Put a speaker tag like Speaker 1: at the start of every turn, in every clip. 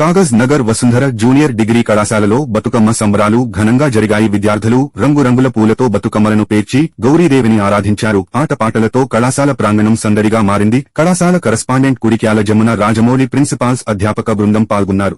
Speaker 1: Kagaz Nagar Vasundhara junior degree కళాశాలలో బతుకమ్మ సంబరాలు ఘనంగా జరిగాయి. విద్యార్థులు రంగురంగుల పూలతో బతుకమ్మలను పేర్చి గౌరీదేవిని ఆరాధించారు. ఆటపాటలతో కళాశాల ప్రాంగణం సందడిగా మారింది. కళాశాల కరస్పాండెంట్ కురిక్యాల జమున రాజమౌళి ప్రిన్సిపాల్స్ అధ్యాపక బృందం పాల్గొన్నారు.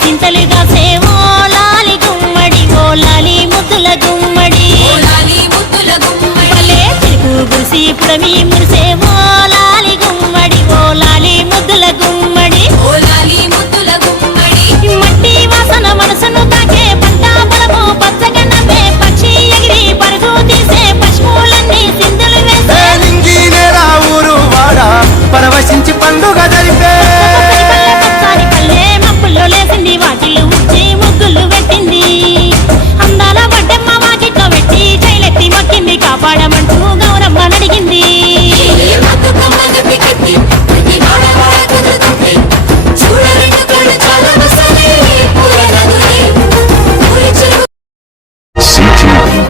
Speaker 2: సింతలుగా సేవో లాలి గుమ్మడి ఓ లాలి ముద్దుల గుమ్మడి.
Speaker 3: లాలి ముద్దుల గుమ్మడి.
Speaker 2: భలే చిరుకు గురిసి పుడమి మురిసే